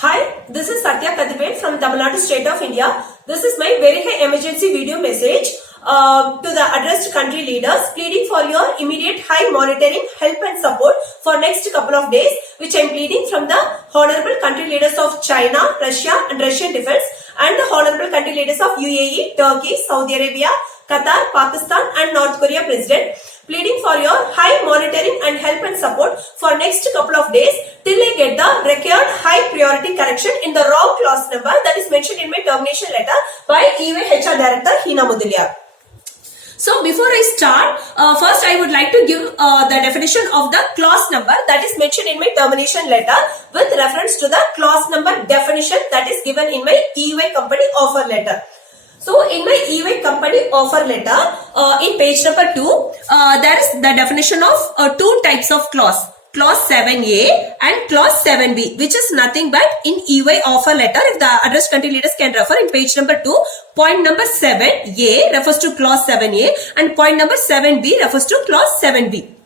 Hi, this is Satya Kadipet from Tamil Nadu State of India. This is my very high emergency video message to the addressed country leaders pleading for your immediate high monitoring, help and support for next couple of days, which I am pleading from the Honorable country leaders of China, Russia and Russian defense and the Honorable country leaders of UAE, Turkey, Saudi Arabia, Qatar, Pakistan and North Korea President, pleading for your high monitoring and help and support for next couple of days till I get the required high priority correction in the wrong clause number that is mentioned in my termination letter by HR Director HEENA MUDALIAR. So before I start, first I would like to give the definition of the clause number that is mentioned in my termination letter with reference to the clause number definition that is given in my EY company offer letter. So in my EY company offer letter, in page number 2, there is the definition of two types of clause. Clause 7A and clause 7B, which is nothing but in EY offer letter, if the addressed country leaders can refer in page number 2, point number 7A refers to clause 7A and point number 7B refers to clause 7B.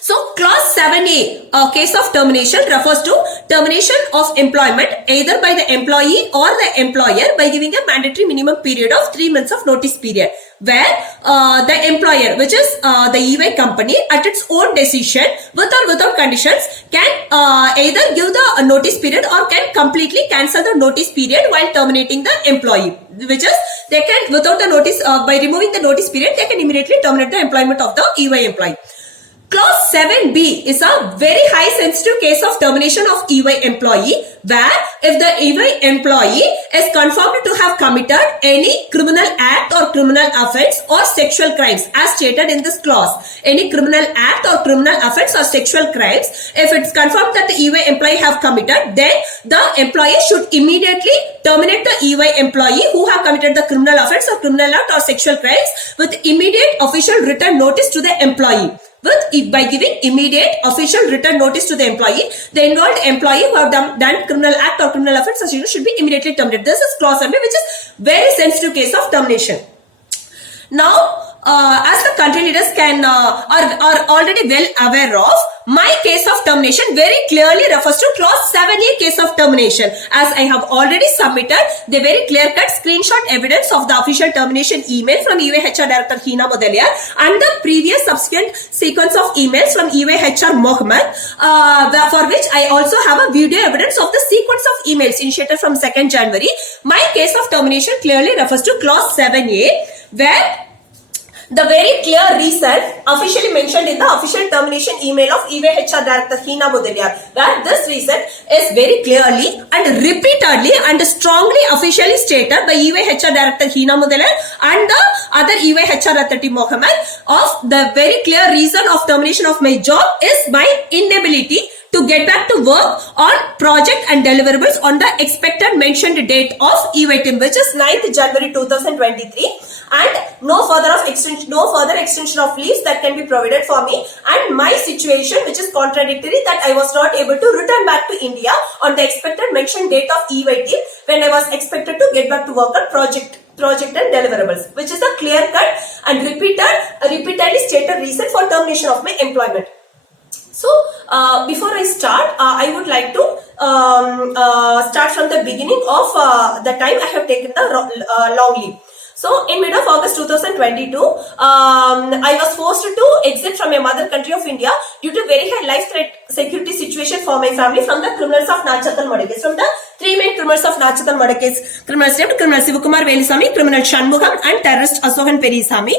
So clause 7A, case of termination, refers to termination of employment either by the employee or the employer by giving a mandatory minimum period of 3 months of notice period, where the employer, which is the EY company, at its own decision, with or without conditions, can either give the notice period or can completely cancel the notice period while terminating the employee, which is they can, without the notice, by removing the notice period, they can immediately terminate the employment of the EY employee. Clause 7B is a very high sensitive case of termination of EY employee, where if the EY employee is confirmed to have committed any criminal act or criminal offense or sexual crimes as stated in this clause. Any criminal act or criminal offense or sexual crimes, if it's confirmed that the EY employee have committed, then the employee should immediately terminate the EY employee who have committed the criminal offense or criminal act or sexual crimes with immediate official written notice to the employee. By giving immediate official written notice to the employee, the involved employee who have done criminal act or criminal offense should be immediately terminated. This is clause 7, which is very sensitive case of termination. Now, as the country leaders can are already well aware of, my case of termination very clearly refers to clause 7A case of termination, as I have already submitted the very clear-cut screenshot evidence of the official termination email from EY HR Director HEENA MUDALIAR and the previous subsequent sequence of emails from EY HR Mohammed, for which I also have a video evidence of the sequence of emails initiated from 2nd January. My case of termination clearly refers to clause 7A, where the very clear reason officially mentioned in the official termination email of EY HR Director HEENA MUDALIAR, where this reason is very clearly and repeatedly and strongly officially stated by EY HR Director HEENA MUDALIAR and the other EY HR Authority Mohammed of the very clear reason of termination of my job is my inability to get back to work on project and deliverables on the expected mentioned date of EY team, which is 9th January 2023, and no further extension of leaves that can be provided for me, and my situation, which is contradictory, that I was not able to return back to India on the expected mentioned date of EY team when I was expected to get back to work on project and deliverables, which is a clear cut and repeatedly stated reason for termination of my employment. So, before I start, I would like to start from the beginning of the time I have taken the long leave. So, in mid of August 2022, I was forced to exit from my mother country of India due to very high life threat security situation for my family from the criminals of Nachathal case. From the three main criminals of Nachathal case: criminals named criminal Sivakumar, Velusamy, criminal Shanmugam and terrorist Asokan Periyasamy,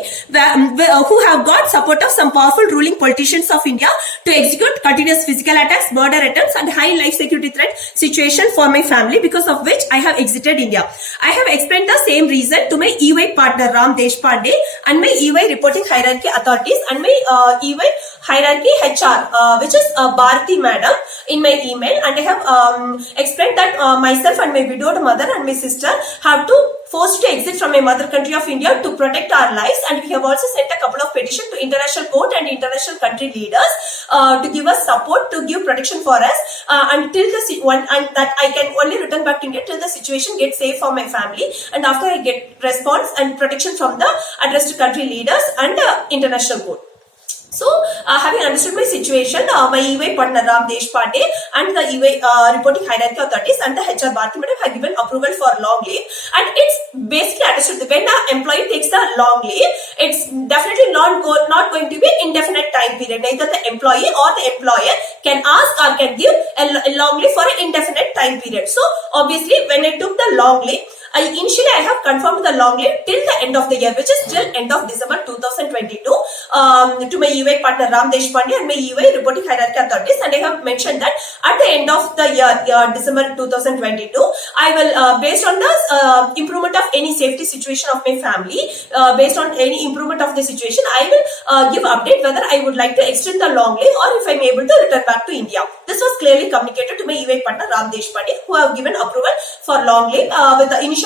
who have got support of some powerful ruling politicians of India to execute continuous physical attacks, murder attempts and high life security threat situation for my family, because of which I have exited India. I have explained the same reason to my EY partner Ram Deshpande and my EY reporting hierarchy authorities and my EY hierarchy HR, which is Bharati madam, in my email, and I have explained that myself and my widowed mother and my sister have to forced to exit from my mother country of India to protect our lives, and we have also sent a couple of petitions to international court and international country leaders to give us support, to give protection for us until the and that I can only return back to India till the situation gets safe for my family, and after I get response and protection from the addressed country leaders and international court. So, having understood my situation, my EY partner Ram Deshpande and the EY reporting hierarchy authorities and the HR Bharti madam have given approval for long leave, and it's basically understood that when an employee takes the long leave, it's definitely not going to be indefinite time period. Neither the employee or the employer can ask or can give a long leave for an indefinite time period. So, obviously, when I took the long leave, initially I have confirmed the long leave till the end of the year, which is till end of December 2022 to my EY partner Ram Deshpande and my EY reporting hierarchy authorities, and I have mentioned that at the end of the year, December 2022, I will based on the improvement of any safety situation of my family, based on any improvement of the situation, I will give update whether I would like to extend the long leave or if I am able to return back to India. This was clearly communicated to my EY partner Ram Deshpande, who have given approval for long leave with the initial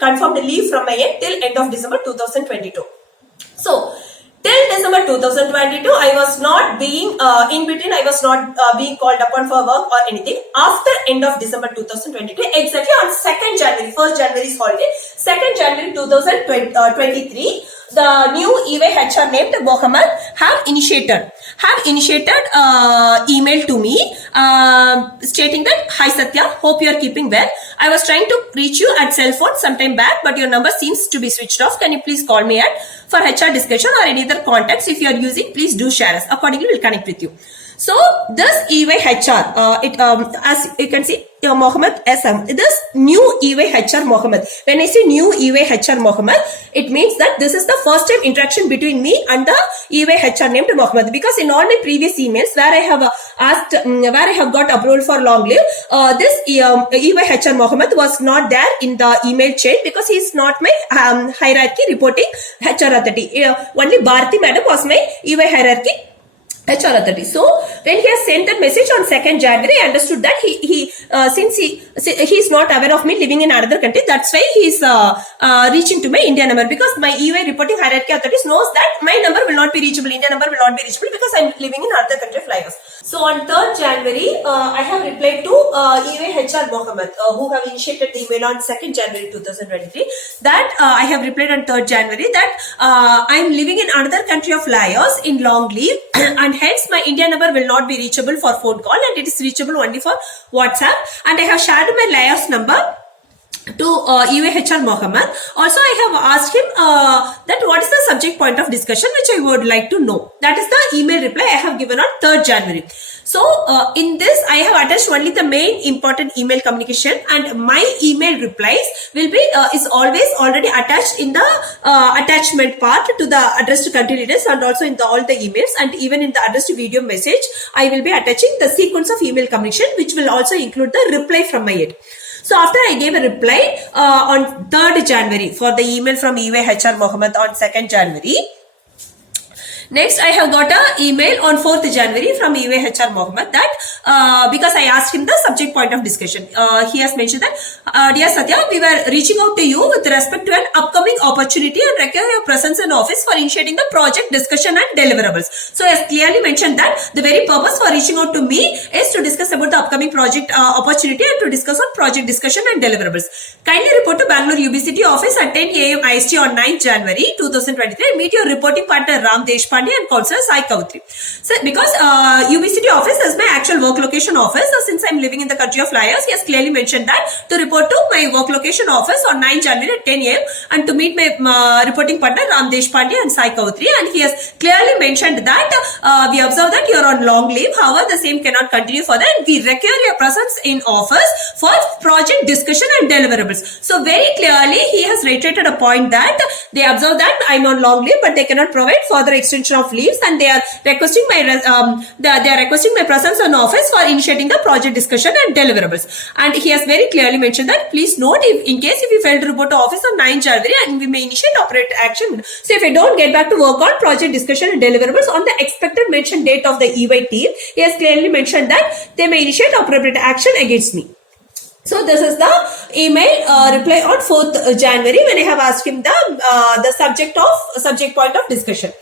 confirmed leave from my end till end of December 2022. So, till December 2022, I was not being in between. I was not being called upon for work or anything. After end of December 2022, exactly on 2nd January, 1st January's holiday, 2nd January 2023, the new EY HR named Mohammed have initiated email to me stating that, "Hi Satya, hope you are keeping well. I was trying to reach you at cell phone sometime back, but your number seems to be switched off. Can you please call me at for HR discussion or any other contacts if you are using? Please do share us. Accordingly, we'll connect with you." So this EY HR, as you can see, Mohammed SM. This new EY HR Mohammed. When I say new EY HR Mohammed, it means that this is the first time interaction between me and the EY HR named Mohammed. Because in all my previous emails where I have asked, where I have got approval for long leave, this EY HR Mohammed was not there in the email chain because he is not my hierarchy reporting HR authority. Only Bharti madam was my EY hierarchy HR authority. So when he has sent that message on 2nd January, I understood that since he is not aware of me living in another country, that's why he is reaching to my India number, because my EY reporting hierarchy authorities knows that my number will not be reachable, India number will not be reachable because I am living in another country of Lagos. So on 3rd January, I have replied to EY HR Mohammed, who have initiated the email on 2nd January 2023, that I have replied on 3rd January that I am living in another country of Laos in long leave and hence my India number will not be reachable for phone call and it is reachable only for WhatsApp, and I have shared my Laos number to EY HR Mohammed. Also, I have asked him that what is the subject point of discussion which I would like to know. That is the email reply I have given on 3rd January. So, in this, I have attached only the main important email communication, and my email replies will be is always already attached in the attachment part to the addressed country leaders, and also in all the emails, and even in the addressed video message, I will be attaching the sequence of email communication, which will also include the reply from my end. So after I gave a reply on 3rd January for the email from EY HR Mohammed on 2nd January. Next, I have got an email on 4th January from EY HR Mohammed that because I asked him the subject point of discussion. He has mentioned that, "Dear Satya, we were reaching out to you with respect to an upcoming opportunity and require your presence in office for initiating the project discussion and deliverables." So, he has clearly mentioned that the very purpose for reaching out to me is to discuss about the upcoming project opportunity and to discuss on project discussion and deliverables. Kindly report to Bangalore UBCT office at 10 AM IST on 9th January 2023 and meet your reporting partner Ram Deshpande and Counselor Sai Kautri. So, because UBCT office is my actual work location office, since I am living in the country of Laos, he has clearly mentioned that to report to my work location office on 9 January at 10 AM and to meet my reporting partner Ram Deshpande and Sai Kautri, and he has clearly mentioned that we observe that you are on long leave, however the same cannot continue further and we require your presence in office for project discussion and deliverables. So very clearly he has reiterated a point that they observe that I am on long leave but they cannot provide further extension of leaves, and they are requesting my presence in office for initiating the project discussion and deliverables. And he has very clearly mentioned that please note, if in case if you fail to report to office on 9 January and we may initiate operative action. So if I don't get back to work on project discussion and deliverables on the expected mentioned date of the EY team, he has clearly mentioned that they may initiate appropriate action against me. So this is the email reply on 4th January when I have asked him the subject point of discussion.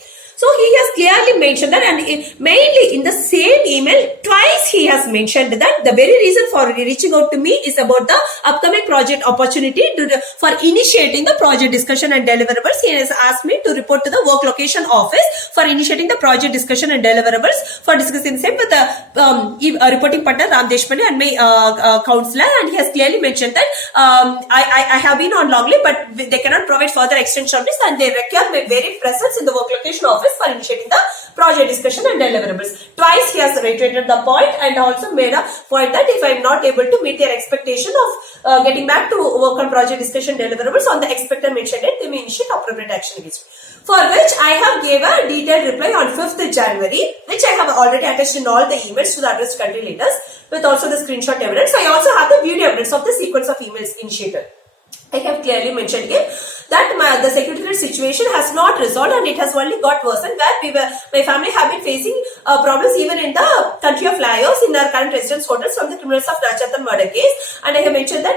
So he has clearly mentioned that, and mainly in the same email, twice he has mentioned that the very reason for reaching out to me is about the upcoming project opportunity for initiating the project discussion and deliverables. He has asked me to report to the work location office for initiating the project discussion and deliverables, for discussing the same with the reporting partner Ram Deshpande and my counselor. And he has clearly mentioned that I have been on long leave, but they cannot provide further extension of this, and they require my very presence in the work location office for initiating the project discussion and deliverables. Twice he has reiterated the point and also made a point that if I am not able to meet their expectation of getting back to work on project discussion deliverables on the expected mentioned date, they may initiate appropriate action against me. For which I have gave a detailed reply on 5th January, which I have already attached in all the emails to the addressed country leaders with also the screenshot evidence. I also have the video evidence of the sequence of emails initiated. I have clearly mentioned here that the security situation has not resolved and it has only got worsened, where my family have been facing problems even in the country of Laos in our current residence hotels from the criminals of Nachathal murder case. And I have mentioned that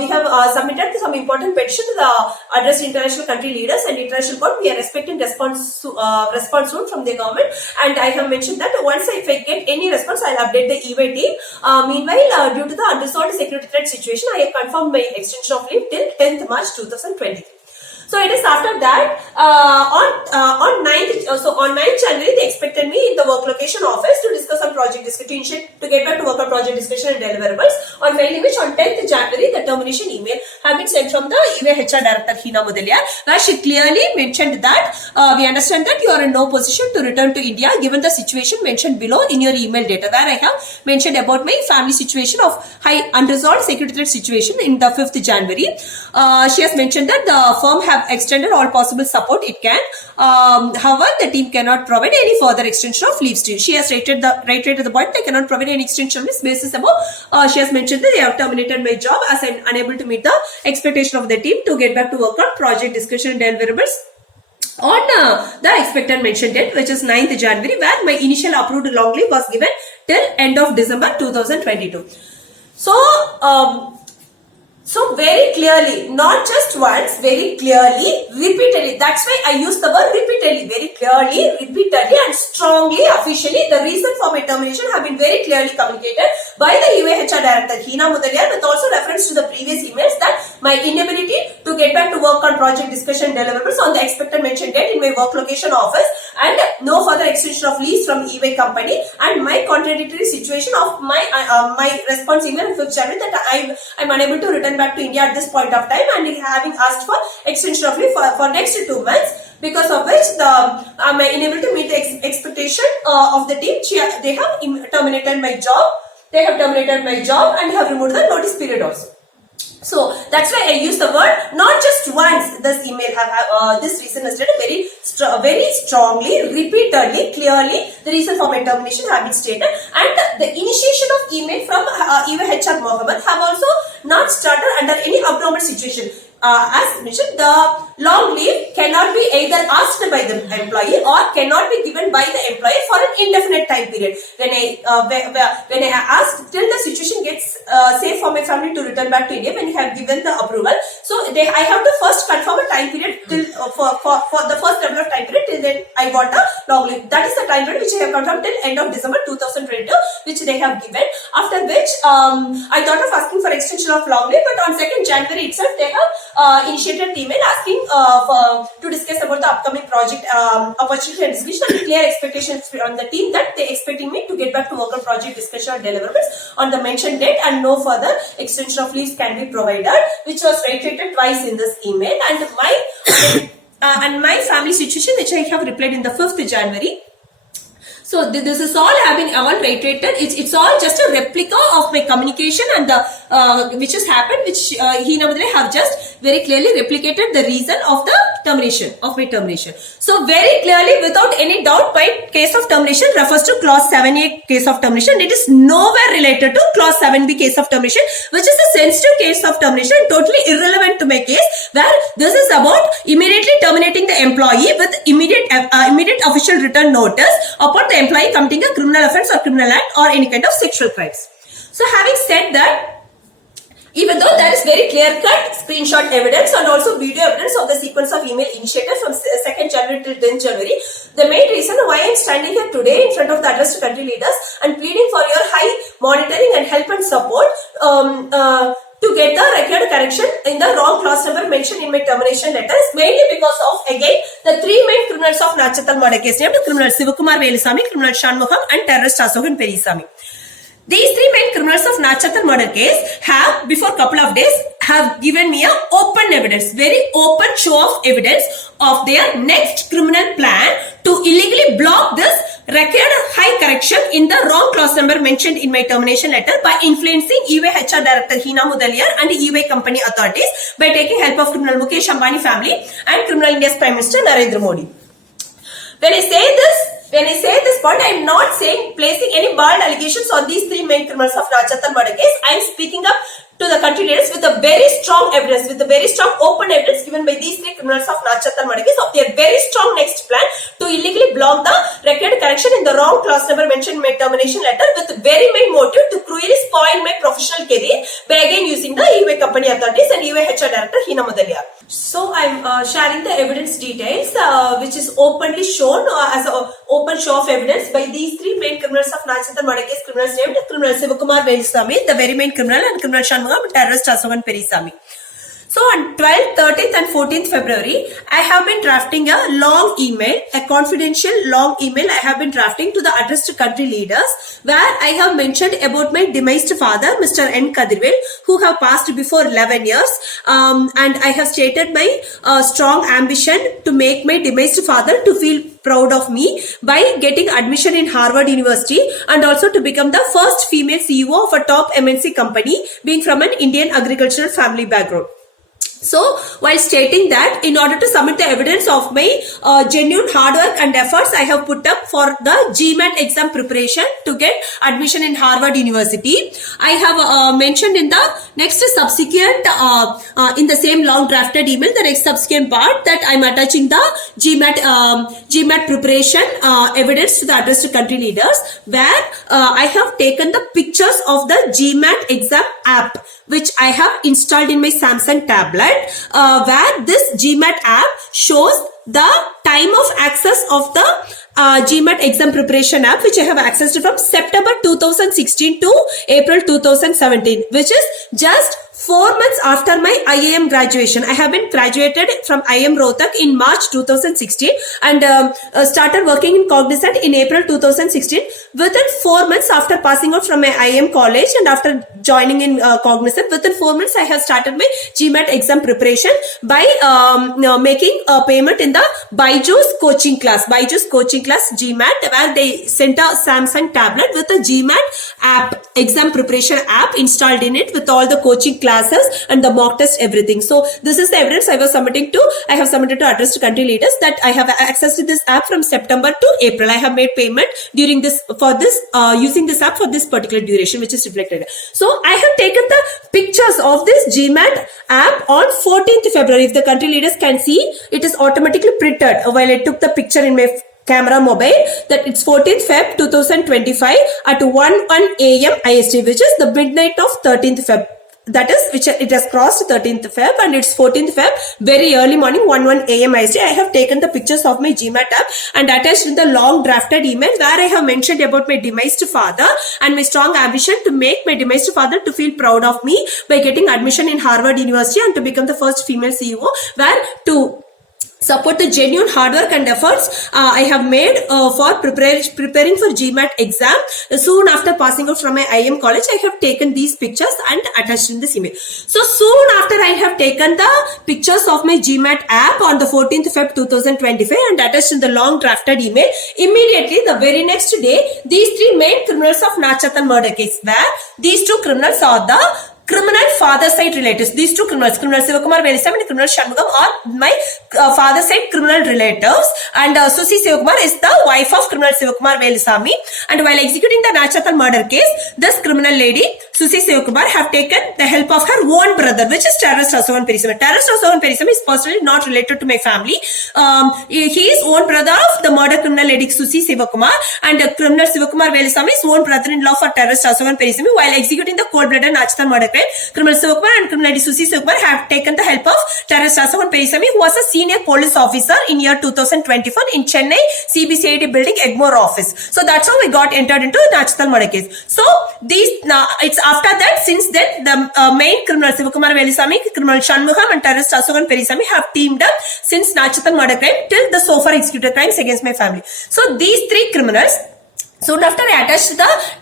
we have submitted some important petition to the addressed international country leaders and international court. We are expecting response soon from the government. And I have mentioned that once if I get any response, I'll update the EY team. Meanwhile, due to the unresolved security threat situation, I have confirmed my extension of leave till 10th March 2023. So it is after that on 9th January they expected me in the work location office to discuss on project discussion, to get back to work on project discussion and deliverables. On failing which on 10th January the termination email have been sent from the EY HR Director HEENA MUDALIAR, where she clearly mentioned that we understand that you are in no position to return to India given the situation mentioned below in your email data, where I have mentioned about my family situation of high unresolved security threat situation in the 5th January. She has mentioned that the firm have extended all possible support it can. However, the team cannot provide any further extension of leave still. She has reiterated the point they cannot provide any extension of this basis above. She has mentioned that they have terminated my job as I am unable to meet the expectation of the team to get back to work on project discussion and deliverables on the expected mentioned date, which is 9th January, where my initial approved long leave was given till end of December 2022. So very clearly, not just once, very clearly, repeatedly. That's why I use the word repeatedly, very clearly, repeatedly and strongly, officially. The reason for my termination have been very clearly communicated by the EY HR Director HEENA MUDALIAR, with also reference to the previous emails that my inability to get back to work on project discussion deliverables on the expected mentioned date in my work location office, and no further extension of lease from EY company, and my contradictory situation of my response email on 5th January that I'm unable to return back to India at this point of time, and having asked for extension of leave for next 2 months, because of which I'm unable to meet the expectation of the team. They have terminated my job. They have terminated my job and have removed the notice period also. So that's why I use the word not just once. This email this reason is stated very strongly, repeatedly, clearly. The reason for my termination have been stated, and the initiation of email from EY HR Mohammed have also not started under any abnormal situation. As mentioned, the long leave cannot be either asked by the employee or cannot be given by the employer for an indefinite time period. When I asked till the situation gets safe for my family to return back to India, when I have given the approval, so I have to first confirm a time period till for the first level of time period till then I got a long leave. That is the time period which I have confirmed till end of December 2022, which they have given. After which I thought of asking for extension of long leave, but on 2nd January itself they have initiated the email asking to discuss about the upcoming project opportunity and discussion, and clear expectations on the team that they expecting me to get back to work on project discussion and deliverables on the mentioned date, and no further extension of leaves can be provided, which was reiterated twice in this email. And my family situation, which I have replied in the 5th January. So this is all having all reiterated. It's all just a replica of my communication and the which has happened, which HEENA MUDALIAR have just very clearly replicated the reason of the termination of my termination. So very clearly, without any doubt, my case of termination refers to clause 7A case of termination. It is nowhere related to clause 7B case of termination, which is a sensitive case of termination, totally irrelevant to my case, where this is about immediately terminating the employee with immediate official return notice upon the employee committing a criminal offense or criminal act or any kind of sexual crimes. So having said that, even though there is very clear-cut screenshot evidence and also video evidence of the sequence of email initiated from 2nd January till 10th January. The main reason why I am standing here today in front of the addressed country leaders and pleading for your high monitoring and help and support to get the required correction in the wrong clause number mentioned in my termination letter is mainly because of, again, the three main criminals of Nachathal murder case, named criminal Sivakumar, Velusamy, criminal Shanmugam and terrorist Asokan, Periyasamy. These three main criminals of Nachathal murder case have, before couple of days, have given me a open evidence, very open show of evidence of their next criminal plan to illegally block this required high correction in the wrong clause number mentioned in my termination letter by influencing EY HR Director HEENA MUDALIAR and EY company authorities by taking help of criminal Mukesh Ambani family and criminal India's Prime Minister Narendra Modi. When I say this point, I am not saying placing any bald allegations on these three main criminals of Nachathal murder case. I am speaking up to the country leaders with a very strong evidence, with a very strong open evidence given by these three criminals of Nachathal murder case of their very strong next plan to illegally block the required correction in the wrong clause number mentioned in my termination letter with very main motive to cruelly spoil my professional career by again using the EY company authorities and EY HR Director HEENA MUDALIAR. So I am sharing the evidence details which is openly shown as an open show of evidence by these three main criminals of Nachathal murder case criminals named criminal Sivakumar, Velusamy, the very main criminal, and criminal Shanmugam, terrorist Asokan, Periyasamy. So on 12th, 13th and 14th February, I have been drafting a long email, a confidential long email I have been drafting to the addressed country leaders where I have mentioned about my demised father, Mr. N. Kadirvel, who have passed before 11 years and I have stated my strong ambition to make my demised father to feel proud of me by getting admission in Harvard University and also to become the first female CEO of a top MNC company being from an Indian agricultural family background. So, while stating that, in order to submit the evidence of my genuine hard work and efforts I have put up for the GMAT exam preparation to get admission in Harvard University, I have mentioned in the next subsequent, in the same long drafted email, the next subsequent part that I am attaching the GMAT preparation evidence to the addressed country leaders where I have taken the pictures of the GMAT exam app which I have installed in my Samsung tablet. Where this GMAT app shows the time of access of the GMAT exam preparation app which I have accessed from September 2016 to April 2017 which is just 4 months after my IIM graduation. I have been graduated from IIM Rohtak in March 2016 and started working in Cognizant in April 2016. Within 4 months after passing out from my IIM college and after joining in Cognizant, within 4 months I have started my GMAT exam preparation by making a payment in the Byju's coaching class GMAT, where they sent a Samsung tablet with a GMAT app, exam preparation app installed in it with all the coaching classes and the mock test, everything. So this is the evidence I have submitted to addressed country leaders that I have accessed this app from September to April. I have made payment during this using this app for this particular duration which is reflected. So I have taken the pictures of this GMAT app on 14th February. If the country leaders can see, it is automatically printed while I took the picture in my camera mobile, that it's 14th Feb 2025 at 1:1 AM IST, which is the midnight of 13th Feb. That is, which it has crossed 13th Feb and it's 14th Feb, very early morning, 1:1 AM IST. I have taken the pictures of my GMAT app and attached in the long drafted email where I have mentioned about my demised father and my strong ambition to make my demised father to feel proud of me by getting admission in Harvard University and to become the first female CEO, where to support the genuine hard work and efforts I have made for preparing for GMAT exam. Soon after passing out from my IIM college, I have taken these pictures and attached in this email. So soon after I have taken the pictures of my GMAT app on the 14th Feb 2025 and attached in the long drafted email, immediately the very next day, these three main criminals of Nachathal murder case, where these two criminals are the criminal father side relatives. These two criminals, criminal Sivakumar, Velusamy and criminal Shanmugam, are my father side criminal relatives, and Susi Sivakumar is the wife of criminal Sivakumar, Velusamy. And while executing the Nachathal murder case, this criminal lady Susi Sivakumar have taken the help of her own brother, which is terrorist Asokan Periyasamy. Terrorist Asokan Periyasamy is personally not related to my family. He is own brother of the murder criminal lady Susi Sivakumar, and criminal Sivakumar Velusamy is own brother-in-law for terrorist Asokan Periyasamy. While executing the cold-blooded Nachathal murder crime, Debate, criminal Sivakumar and criminal Susi Sivakumar have taken the help of terrorist Asokan Periyasamy, who was a senior police officer in year 2024 in Chennai CBCID building Egmore office. So that's how we got entered into Nachathal murder case. So it's after that, since then the main criminal Sivakumar Velusamy, criminal Shanmugam and terrorist Asokan Periyasamy have teamed up since Nachathal murder crime till the so far executed crimes against my family. So these three criminals, soon after I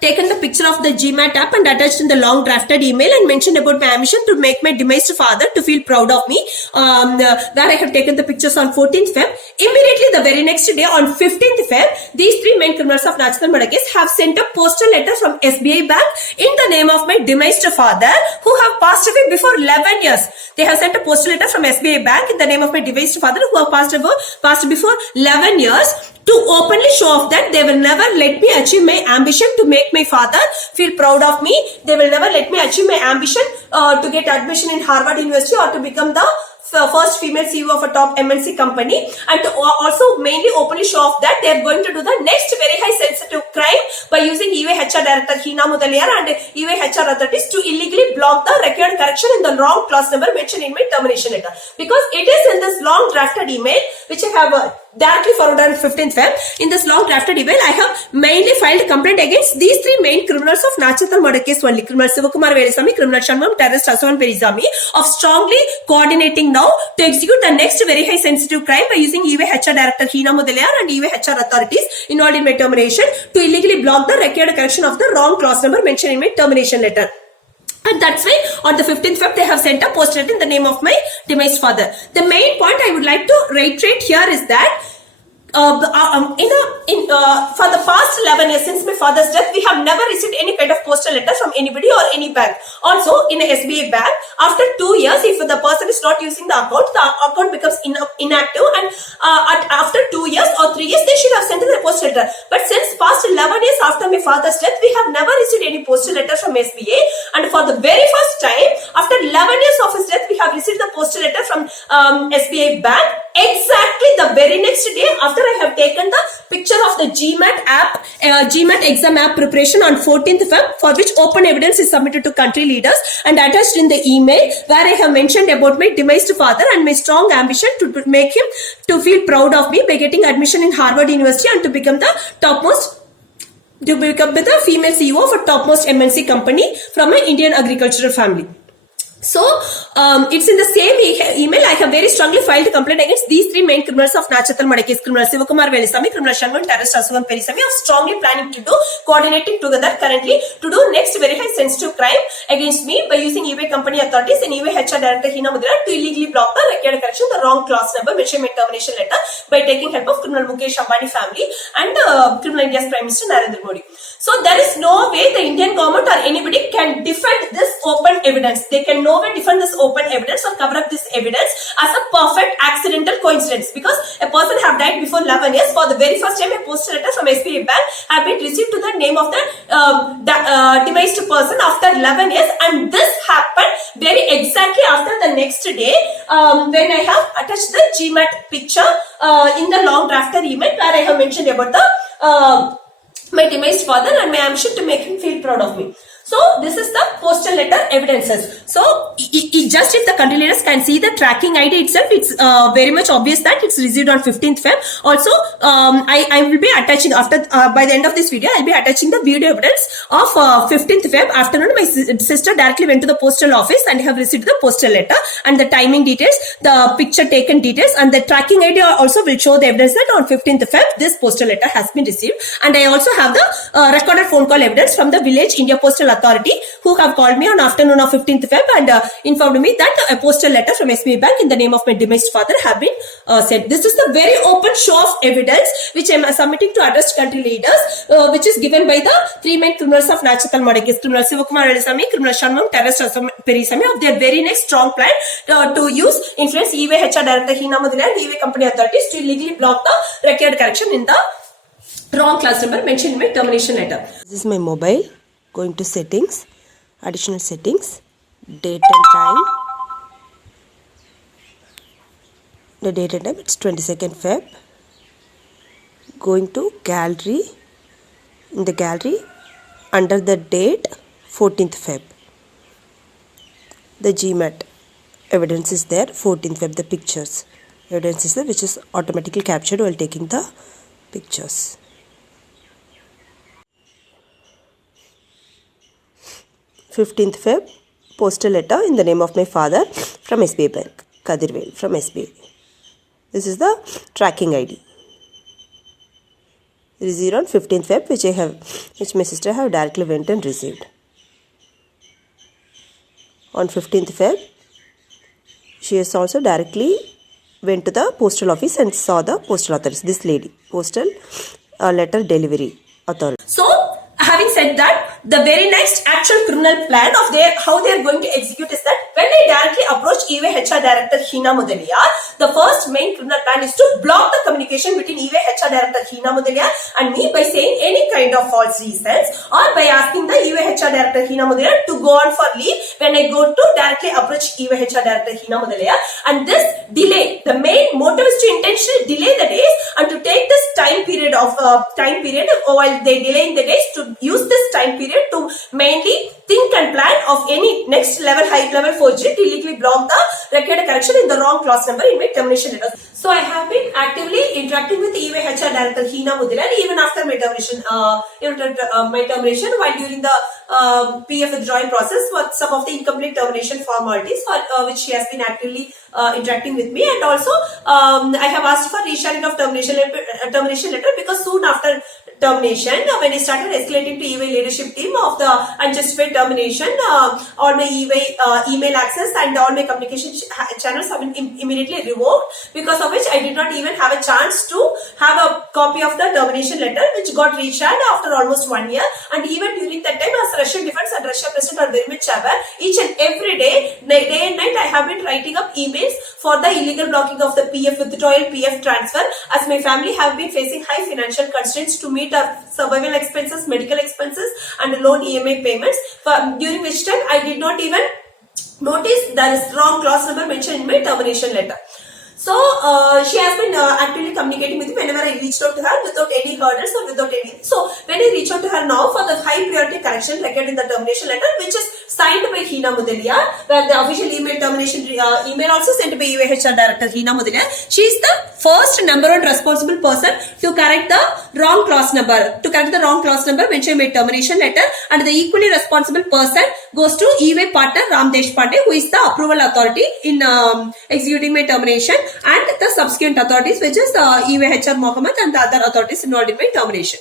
taken the picture of the GMAT app and attached in the long drafted email and mentioned about my ambition to make my demised father to feel proud of me, where I have taken the pictures on 14th Feb. Immediately the very next day on 15th Feb, these three main criminals of Nachathal murder case have sent a postal letter from SBI Bank in the name of my demised father, who have passed away before 11 years. They have sent a postal letter from SBI Bank in the name of my demised father, who have passed before 11 years, to openly show off that they will never let me achieve my ambition to make my father feel proud of me. They will never let me achieve my ambition to get admission in Harvard University or to become the first female CEO of a top MNC company, and to also mainly openly show off that they are going to do the next very high sensitive crime by using HR Director HEENA MUDALIAR and HR authorities to illegally block the record correction in the wrong clause number mentioned in my termination letter. Because it is in this long drafted email which I have directly forwarded on 15th Feb. In this long drafted email, I have mainly filed a complaint against these three main criminals of Nachathal murder case only. Criminal Sivakumar Velusamy, criminal Shanmugam, terrorist Asokan Periyasamy, of strongly coordinating now to execute the next very high sensitive crime by using HR Director HEENA MUDALIAR and HR authorities involved in my termination to illegally block the record correction of the wrong clause number mentioned in my termination letter. And that's why on the 15th Feb they have sent a post letter in the name of my demised father. The main point I would like to reiterate here is that for the past 11 years since my father's death, we have never received any kind of postal letter from anybody or any bank. Also, in a SBI bank, after 2 years, if the person is not using the account becomes inactive, and after 2 years or 3 years, they should have sent in a postal letter. But since past 11 years after my father's death, we have never received any postal letter from SBA. And for the very first time, after 11 years of his death, we have received the postal letter from SBI bank. Exactly the very next day after I have taken the picture of the GMAT app, GMAT exam app preparation on 14th Feb, for which open evidence is submitted to country leaders and attached in the email, where I have mentioned about my demised father and my strong ambition to make him to feel proud of me by getting admission in Harvard University and to become the female CEO of a topmost MNC company from an Indian agricultural family. So, it's in the same email I have very strongly filed a complaint against these three main criminals of Nachathal murder case, criminal Sivakumar Velusamy, criminal Shanmugam, terrorist Asokan Periyasamy, of strongly planning to do, coordinating together currently to do next very high sensitive crime against me by using eBay company authorities and eBay HR Director HEENA MUDALIAR to illegally block the record correction, the wrong clause number mentioned in my termination letter by taking help of criminal Mukesh Ambani family and criminal India's Prime Minister Narendra Modi. So there is no way the Indian government or anybody can defend this open evidence. They can no way defend this open evidence or cover up this evidence as a perfect accidental coincidence, because a person have died before 11 years. For the very first time, a postal letter from SBI Bank have been received to the name of the demised person after 11 years, and this happened very exactly after the next day when I have attached the GMAT picture in the long drafted email, where I have mentioned about the my demised father and my ambition to make him feel proud of me. So this is the postal letter evidences. So just if the country leaders can see the tracking ID itself, it's very much obvious that it's received on 15th Feb. Also, I will be attaching after by the end of this video, I'll be attaching the video evidence of 15th Feb afternoon. My sister directly went to the postal office and have received the postal letter and the timing details, the picture taken details, and the tracking ID also will show the evidence that on 15th Feb this postal letter has been received. And I also have the recorded phone call evidence from the village India Postal Authority, who have called me on afternoon of 15th Feb and informed me that a postal letter from SBI Bank in the name of my demised father have been sent. This is the very open show of evidence which I am submitting to addressed country leaders, which is given by the three main criminals of Nachathal murder case, criminal Sivakumar Velusamy, criminal Shanmugam, terrorist Periyasamy, of their very next strong plan to use influence eBay HR Director HEENA MUDALIAR and eBay company authorities to illegally block the record correction in the wrong class number mentioned in my termination letter. This is my mobile. Going to settings, additional settings, date and time. The date and time, it's 22nd Feb. Going to gallery. In the gallery, under the date 14th Feb. the GMAT evidence is there. 14th web, the pictures evidence is there, which is automatically captured while taking the pictures. Fifteenth Feb, postal letter in the name of my father from SBI Bank, Kadirvel from SBI. This is the tracking ID. Received on 15th Feb, which my sister have directly went and received. On 15th Feb, she has also directly went to the postal office and saw the postal authorities. This lady, postal letter delivery authority. So, having said that, the very next actual criminal plan of how they are going to execute is that when I directly approach EY HR Director HEENA MUDALIAR, the first main criminal plan is to block the communication between EY HR Director HEENA MUDALIAR and me by saying any kind of false reasons, or by asking the EY HR Director HEENA MUDALIAR to go on for leave when I go to directly approach EY HR Director HEENA MUDALIAR. And this delay, the main motive is to intentionally delay the days and to take this time period while they delaying the days, to use this time period to mainly think and plan of any next level, high level forgery to illegally block the record correction in the wrong clause number in my termination letter. So I have been actively interacting with EY HR Director HEENA MUDALIAR even after my termination, while during the PF withdrawal process for some of the incomplete termination formalities which she has been actively interacting with me. And also I have asked for resharing of termination letter because soon after termination, when I started escalating to EY leadership team of the unjustified termination, all my EY email access and all my communication channels have been immediately revoked, because of which I did not even have a chance to have a copy of the termination letter, which got reshared after almost 1 year. And even during that time, as Russian Defense and Russia President are very much aware, each and every day and night, I have been writing up emails for the illegal blocking of the PF withdrawal, PF transfer, as my family have been facing high financial constraints to meet our survival expenses, medical expenses and loan EMI payments, during which time I did not even notice there is wrong clause number mentioned in my termination letter. So she has been actively communicating with me whenever I reached out to her without any hurdles or without any. So when I reach out to her now for the high priority correction record in the termination letter, which is signed by HEENA MUDALIAR, where the official email termination email also sent by EY HR Director HEENA MUDALIAR. She is the first number one responsible person to correct the wrong clause number, mentioned in my termination letter, and the equally responsible person goes to EY partner Ram Deshpande, who is the approval authority in executing my termination, and the subsequent authorities, which is EY HR Mohammed and the other authorities involved in my termination.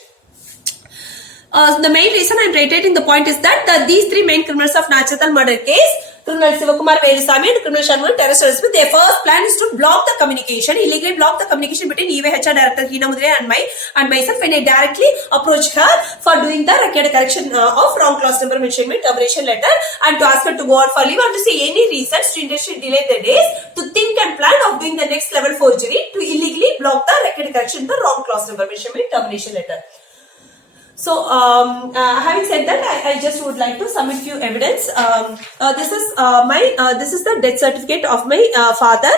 The main reason I am reiterating the point is that these three main criminals of Nachathal murder case, criminal Sivakumar, Velusamy and criminal Shanmugam terrorist harassment, their first plan is to block the communication, illegally block the communication between EY HR Director HEENA MUDALIAR and myself when I directly approached her for doing the record correction of wrong clause number mentioned in my termination letter, and to ask her to go on for leave or to see any reasons to intentionally delay the days, to think and plan of doing the next level forgery to illegally block the record correction the wrong clause number mentioned in my termination letter. So, having said that, I just would like to submit few evidence. This is the death certificate of my father,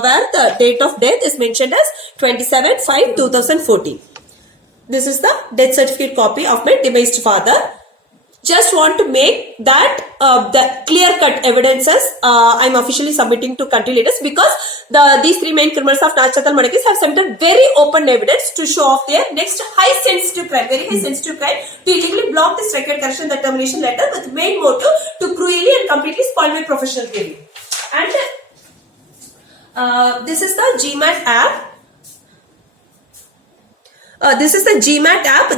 where the date of death is mentioned as 27/5/2014. This is the death certificate copy of my demised father. Just want to make that the clear-cut evidences I'm officially submitting to country leaders, because these three main criminals of Nachathal murder case have submitted very open evidence to show off their next high sensitive crime to illegally block this record correction in the termination letter with main motive to cruelly and completely spoil my professional career. And this is the GMAT app. This is the GMAT app.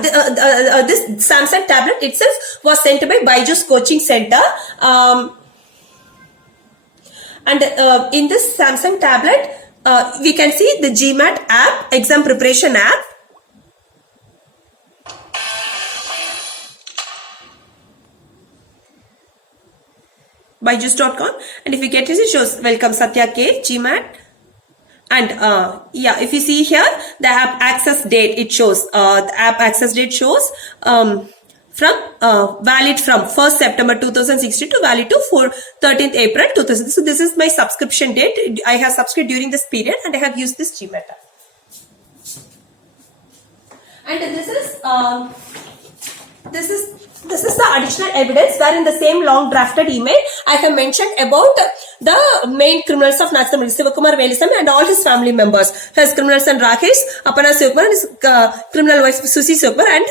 This Samsung tablet itself was sent by Byju's Coaching Center. And in this Samsung tablet, we can see the GMAT app, exam preparation app. Byju's.com. And if we get it, it shows welcome Satya K, GMAT. And yeah, if you see here, the app access date, it shows, the app access date shows valid from 1st September 2016 to valid to 13th April 2000. So this is my subscription date. I have subscribed during this period and I have used this GMAT app. And this is This is the additional evidence where in the same long drafted email I have mentioned about the main criminals of Nachathal, Sivakumar, Velusamy and all his family members. His criminals and Rakesh, Apana Sivakumar and his criminal wife Susi Sivakumar and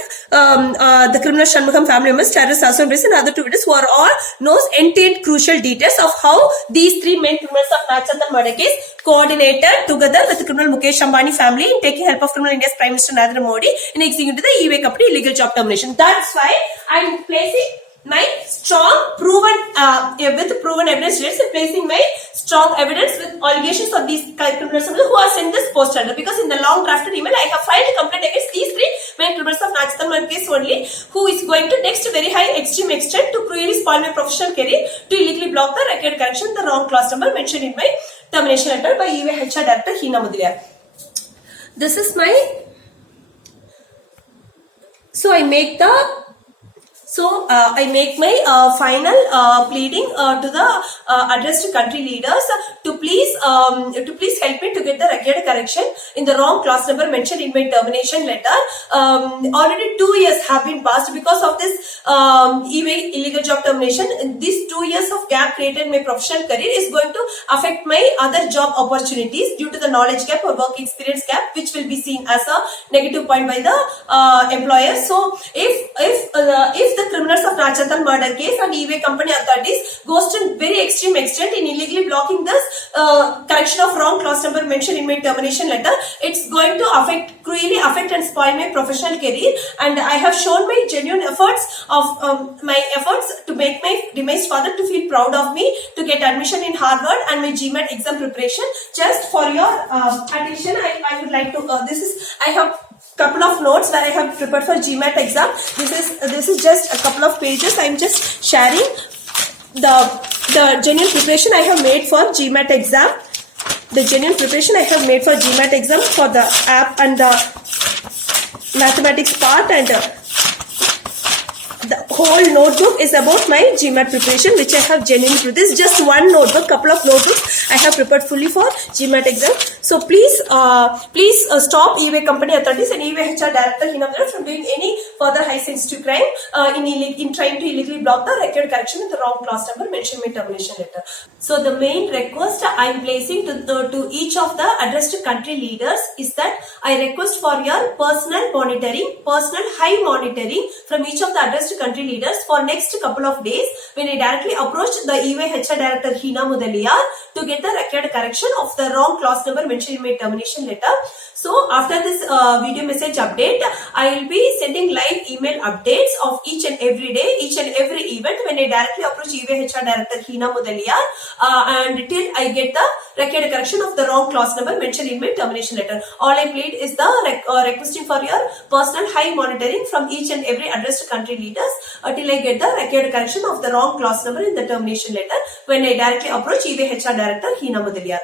the criminal Shanmugam family members, terrorist Asokan and other two witnesses who are all knows entailed crucial details of how these three main criminals of Nachathal murder case coordinated together with the criminal Mukesh Ambani family in taking help of criminal India's Prime Minister Narendra Modi in executing the e-way company illegal job termination. That's why I am placing my strong proven with proven evidence, placing my strong evidence with allegations of these criminals who are sent this post under, because in the long drafted email I have filed a complaint against these three main criminals of Nachathal murder case only, who is going to next very high extreme extent to cruelly spoil my professional career, to illegally block the record correction, the wrong clause number mentioned in my termination letter by EY HR Director HEENA MUDALIAR. This is my. So I make my final pleading to the addressed country leaders to please help me to get the record correction in the wrong clause number mentioned in my termination letter. Already 2 years have been passed because of this e-way illegal job termination. These 2 years of gap created in my professional career is going to affect my other job opportunities due to the knowledge gap or work experience gap, which will be seen as a negative point by the employer. So if the criminals of Nachathal murder case and e-way company authorities goes to very extreme extent in illegally blocking this correction of wrong clause number mentioned in my termination letter, it's going to cruelly affect and spoil my professional career. And I have shown my genuine efforts to make my demised father to feel proud of me, to get admission in Harvard and my GMAT exam preparation. Just for your attention, I would like to I have couple of notes that I have prepared for GMAT exam. This is just a couple of pages. I am just sharing the genuine preparation I have made for GMAT exam. The genuine preparation I have made for GMAT exam for the app and the mathematics part, and the whole notebook is about my GMAT preparation, which I have genuinely. This is just one notebook, couple of notebooks I have prepared fully for GMAT exam. So please stop e-way company authorities and e-way HR Director HEENA from doing any further high sensitive crime in trying to illegally block the record correction in the wrong clause number mentioned in my termination letter. So the main request I am placing to each of the addressed country leaders is that I request for your personal high monitoring from each of the addressed country leaders for next couple of days, when I directly approached the EY HR Director HEENA MUDALIAR to get the record correction of the wrong clause number mentioned in my termination letter. So after this video message update, I will be sending live email updates of each and every day, each and every event when I directly approach EY HR Director HEENA MUDALIAR and till I get the record correction of the wrong clause number mentioned in my termination letter. All I plead is the requesting for your personal high monitoring from each and every addressed country leaders till I get the record correction of the wrong clause number in the termination letter when I directly approach EY HR Director HEENA MUDALIAR.